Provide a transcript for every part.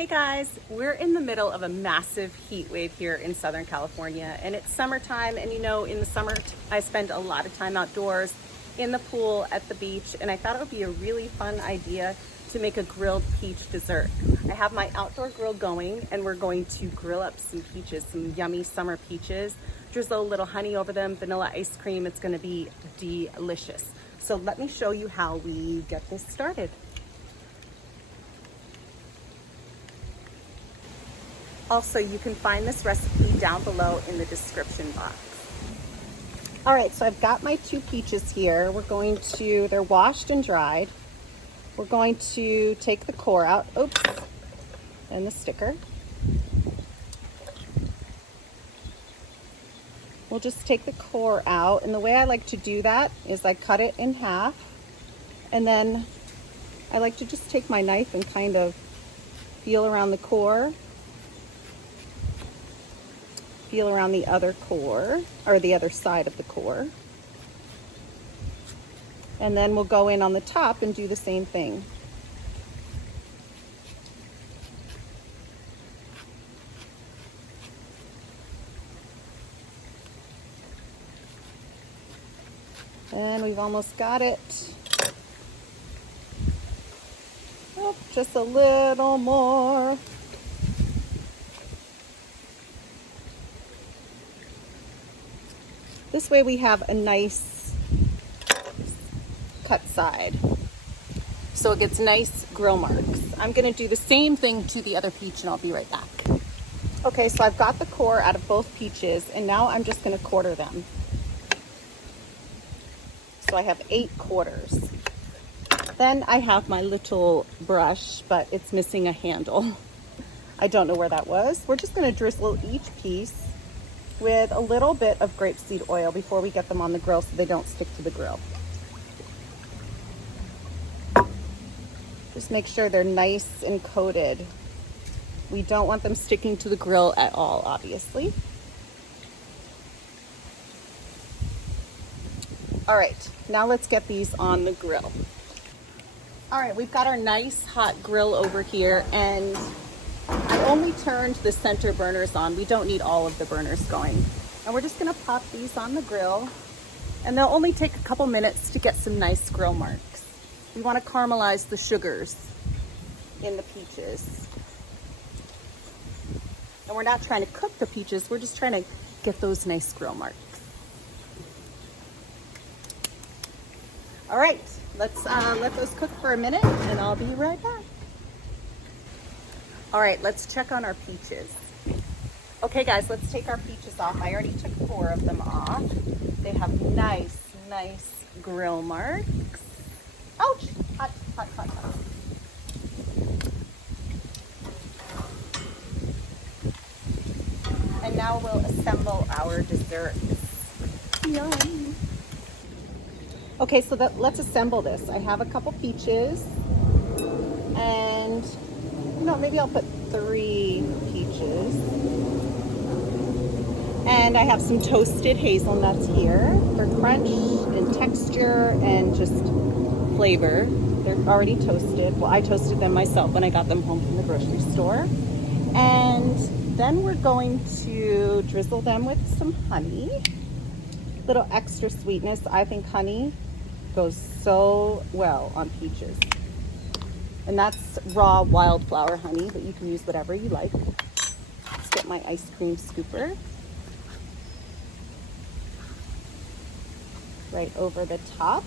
Hey guys, we're in the middle of a massive heat wave here in Southern California, and it's summertime, and you know, in the summer I spend a lot of time outdoors in the pool, at the beach, and I thought it would be a really fun idea to make a grilled peach dessert. I have my outdoor grill going, and we're going to grill up some peaches, some yummy summer peaches, drizzle a little honey over them, vanilla ice cream. It's going to be delicious. So let me show you how we get this started. Also, you can find this recipe down below in the description box. All right, so I've got my 2 peaches here. They're washed and dried. We're going to take the core out, and the sticker. We'll just take the core out, and the way I like to do that is I cut it in half, and then I like to just take my knife and kind of feel around the core. Feel around the other core, or the other side of the core. And then we'll go in on the top and do the same thing. And we've almost got it. Oh, just a little more. This way we have a nice cut side, so it gets nice grill marks. I'm gonna do the same thing to the other peach, and I'll be right back. Okay, so I've got the core out of both peaches, and now I'm just gonna quarter them. So I have 8 quarters. Then I have my little brush, but it's missing a handle. I don't know where that was. We're just gonna drizzle each piece with a little bit of grapeseed oil before we get them on the grill so they don't stick to the grill. Just make sure they're nice and coated. We don't want them sticking to the grill at all, obviously. All right, now let's get these on the grill. All right, we've got our nice hot grill over here, and I only turned the center burners on. We don't need all of the burners going. And we're just gonna pop these on the grill, and they'll only take a couple minutes to get some nice grill marks. We wanna caramelize the sugars in the peaches. And we're not trying to cook the peaches, we're just trying to get those nice grill marks. All right, let's let those cook for a minute, and I'll be right back. All right, let's check on our peaches. Okay guys, let's take our peaches off. I already took 4 of them off. They have nice grill marks. Ouch, hot. And now we'll assemble our desserts. Yum. Okay, so let's assemble this. I have a couple peaches, and maybe I'll put 3 peaches. And I have some toasted hazelnuts here for crunch and texture and just flavor. They're already toasted. Well, I toasted them myself when I got them home from the grocery store. And then we're going to drizzle them with some honey. Little extra sweetness. I think honey goes so well on peaches. And that's raw wildflower honey, but you can use whatever you like. Let's get my ice cream scooper. Right over the top.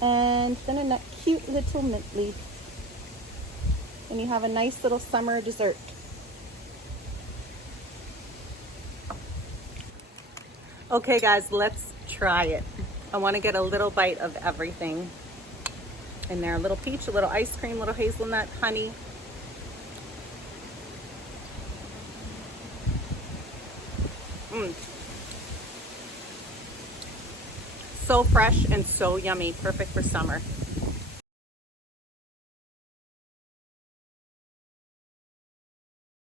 And then a cute little mint leaf. And you have a nice little summer dessert. Okay guys, let's try it. I want to get a little bite of everything in there. A little peach, a little ice cream, a little hazelnut, honey. So fresh and so yummy, perfect for summer.